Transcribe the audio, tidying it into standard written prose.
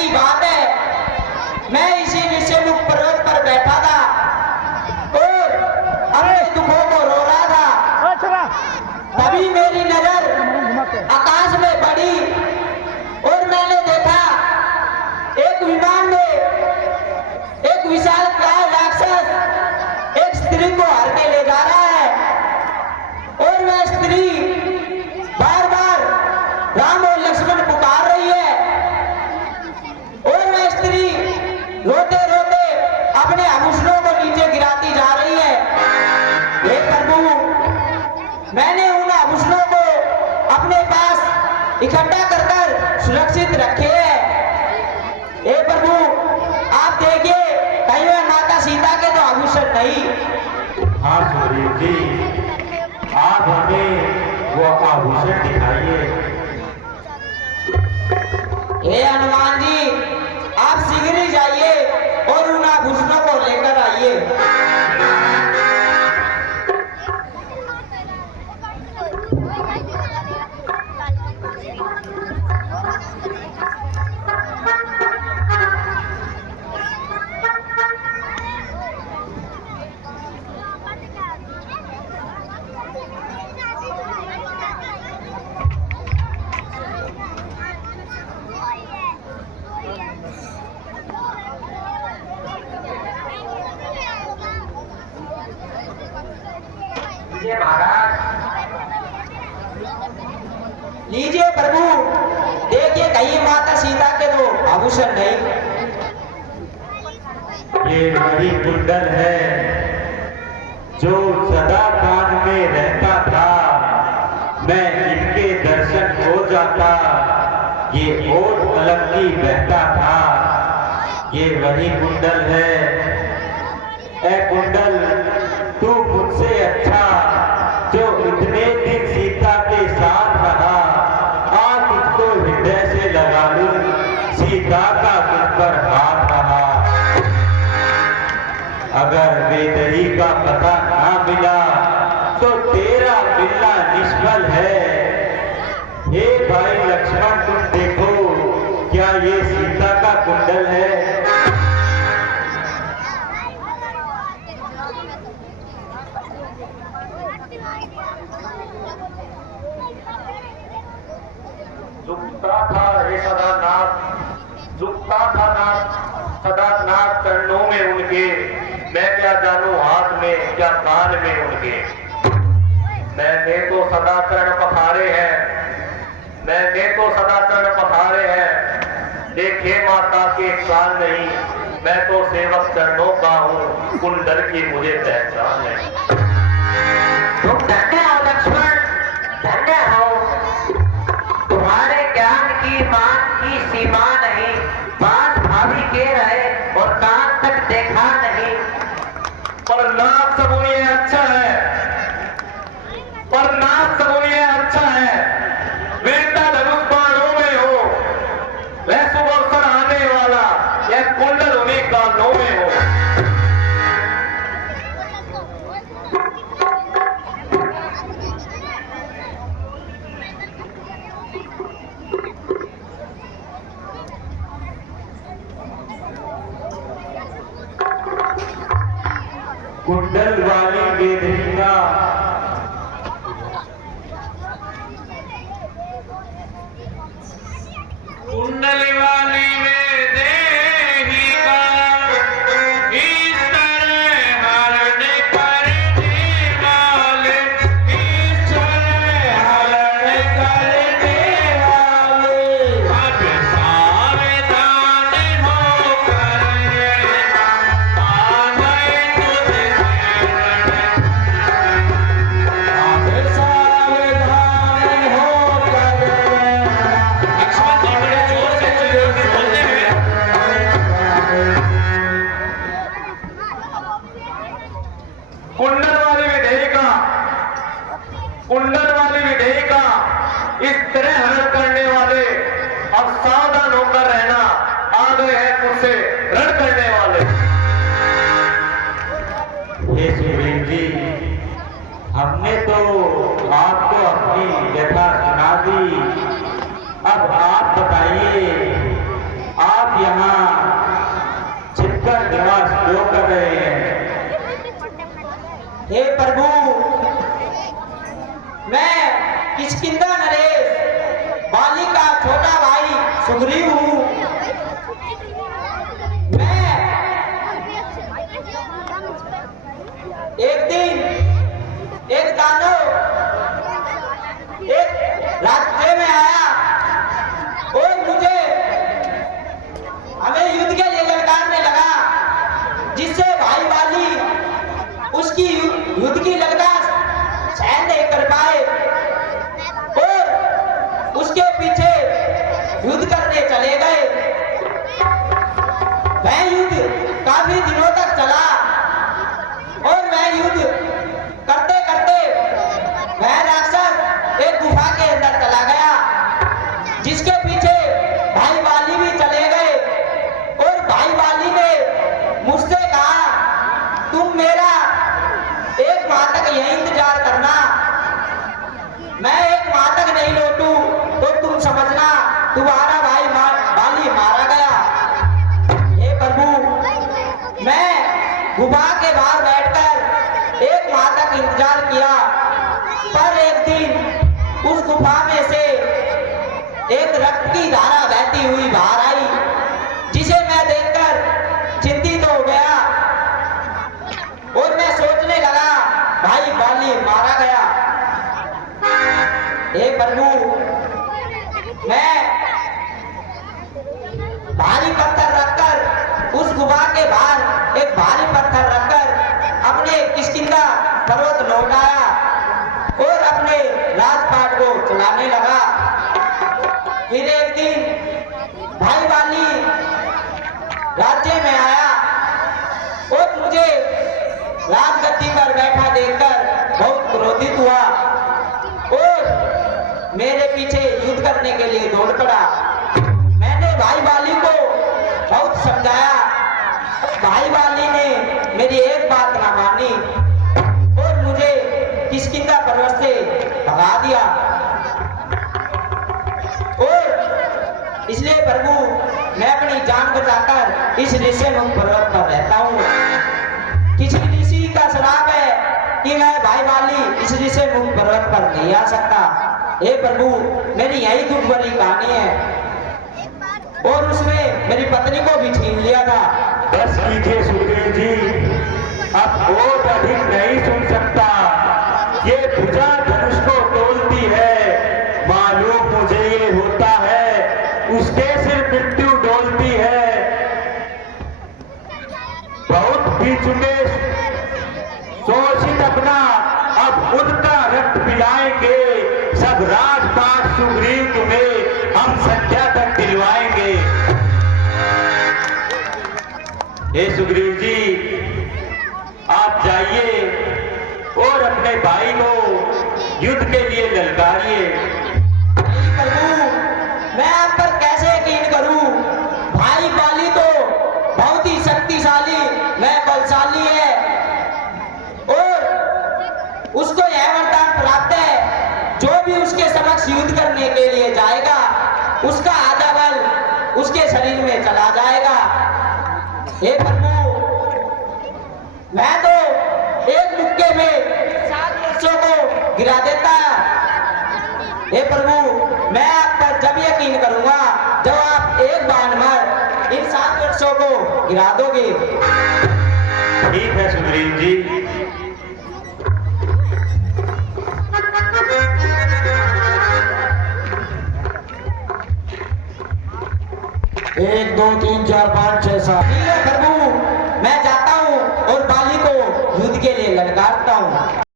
की बात है, मैं इसी विषयमुख पर्वत पर बैठा था और अपने दुखों को रो रहा था। तभी मेरी नजर आकाश में पड़ी और मैंने देखा एक विमान में एक विशालकाय राक्षस एक स्त्री को हर के ले जा रहा है और वह स्त्री बार बार राम और लक्ष्मण पुकार रही है और वह स्त्री रोते रोते अपने आभूषणों को नीचे गिराती जा रही है। हे प्रभु, मैंने उन आभूषणों को अपने पास इकट्ठा कर कर सुरक्षित रखे हैं। हे प्रभु, आप देखिए कहीं वह माता सीता के तो आभूषण नहीं। हाँ सुग्रीव जी, आप हमें वो आभूषण दिखाइए। हे हनुमान जी, आप शीघ्र ही जाइए और उन आभूषणों को लेकर आइए। लीजिए प्रभु, देखिए कहीं माता सीता के तो आभूषण नहीं। ये वही कुंडल है जो सदा कान में रहता था। मैं इनके दर्शन हो जाता, ये ओट अलंगी बहता था। ये वही कुंडल है। ऐ कुंडल, तू मुझसे अच्छा जो इतने दिन सीता के साथ रहा, आज तुझको हृदय से लगा लूं, सीता का तुझ पर हाथ रहा। अगर वैदेही का पता ना मिला तो तेरा मिलना निष्फल है। हे भाई लक्ष्मण, तुम देखो, क्या ये सीता का कुंडल है? झुकता था हे सदानाथ, झुकता था नाथ सदानाथ चरणों में उनके। मैं क्या जानूं हाथ में क्या कान में उनके। मैंने तो सदा चरण पखारे हैं, मैंने तो सदा चरण पखारे हैं। देखे माता के कान नहीं, मैं तो सेवक चरणों का हूँ, कुंडल की मुझे पहचान है। तुम धन्य हो लक्ष्मण, धन्य हो। तुम्हारे ज्ञान की मान की सीमा नहीं, पास भाभी के रहे और कान तक देखा नहीं। पर नाथ सगुनिये अच्छा है, पर नाथ सगुनिये अच्छा है। वेता धनुष बाणों में हो, वह सुबह आने वाला, यह कुंडल उन्हीं कानों में हो। कुंडल वाली वेदनिका, कुंडल वाली वेदनिका, इस तरह हरण करने वाले, इस तरह हरण करने वाले, अब सावधान होकर आ गए तुझसे कुंडल वाली विधेयिका, इस तरह हरण करने वाले, अब सावधान होकर रहना, आ गए हैं तुझसे रण करने वाले। हे सुग्रीव जी, हमने तो आपको अपनी व्यथा सुना दी, अब आप बताइए, आप प्रभु, मैं किष्किंधा नरेश बाली का छोटा भाई सुग्रीव हूँ। मैं एक दिन एक दानव एक राज्य में आया और मुझे हमें युद्ध के लिए ललकारने लगा, जिससे भाई बाली उसकी युद्ध की ललकार सहन नहीं कर पाए और उसके पीछे युद्ध करने चले गए। वह युद्ध काफी दिनों तक चला और वह युद्ध करते करते वह राक्षस एक गुफा के अंदर चला गया, जिसके पीछे भाई बाली भी चले गए। और भाई बाली ने मुझसे कहा, तुम मेरा एक माह तक यही इंतजार करना, मैं एक माह तक नहीं लौटूं तो तुम समझना तुम्हारा भाई बाली मारा गया। हे प्रभु, मैं गुफा के बाहर बैठकर एक माह तक इंतजार किया, पर एक दिन उस गुफा में से एक रक्त की धारा बहती हुई बाहर आई, जिसे मैं देखकर चिंतित हो गया और मैं सोचने लगा भाई बाली मारा गया। हे प्रभु, मैं भारी पत्थर रखकर उस गुफा के बाहर एक भारी पत्थर रखकर अपने किष्किंधा पर्वत लौट आया और अपने राजपाट को चलाने लगा। फिर एक दिन भाई बाली राज्य में आया और मुझे राजगद्दी पर बैठा देखकर बहुत क्रोधित हुआ और मेरे पीछे युद्ध करने के लिए दौड़ पड़ा। मैंने भाई बाली को बहुत समझाया, भाई बाली ने मेरी एक बात ना मानी और मुझे किष्किंधा पर्वत से भगा दिया। और इसलिए प्रभु, मैं अपनी जान बचाकर इस ऋष्यमुख पर्वत पर रहता हूँ। किसी ऋषि का श्राप है कि मैं भाई बाली इस ऋष्यमुख पर्वत पर नहीं आ सकता। हे प्रभु, मेरी यही दुख भरी कहानी है और उसने मेरी पत्नी को भी छीन लिया था। बस कीजिए सुग्रीव जी, अब और अधिक नहीं सुन सकता। ये भुजा धनुष को तोलती है, मालूम मुझे ये होता है, उसके सिर मृत्यु डोलती है। बहुत पी चुके शोषित अपना, अब उनका रक्त पिलाएंगे। सब राजपाट सुग्रीव तुम्हें हम संध्या तक दिलवाएंगे। हे सुग्रीव जी, आप जाइए और अपने भाई को युद्ध के लिए ललकारिए। प्रभु, मैं आप पर कैसे यकीन करूं? भाई बाली तो बहुत ही शक्तिशाली, मैं बलशाली है और उसको यह वरदान प्राप्त है, जो भी उसके समक्ष युद्ध करने के लिए जाएगा उसका आधा बल उसके शरीर में चला जाएगा। हे प्रभु, मैं तो एक मुक्के में 7 वर्षों को गिरा देता। हे प्रभु, मैं आप पर जब यकीन करूंगा जब आप एक बाण मार इन 7 वर्षों को गिरा दोगे। ठीक है सुग्रीव जी। 1 2 3 4 5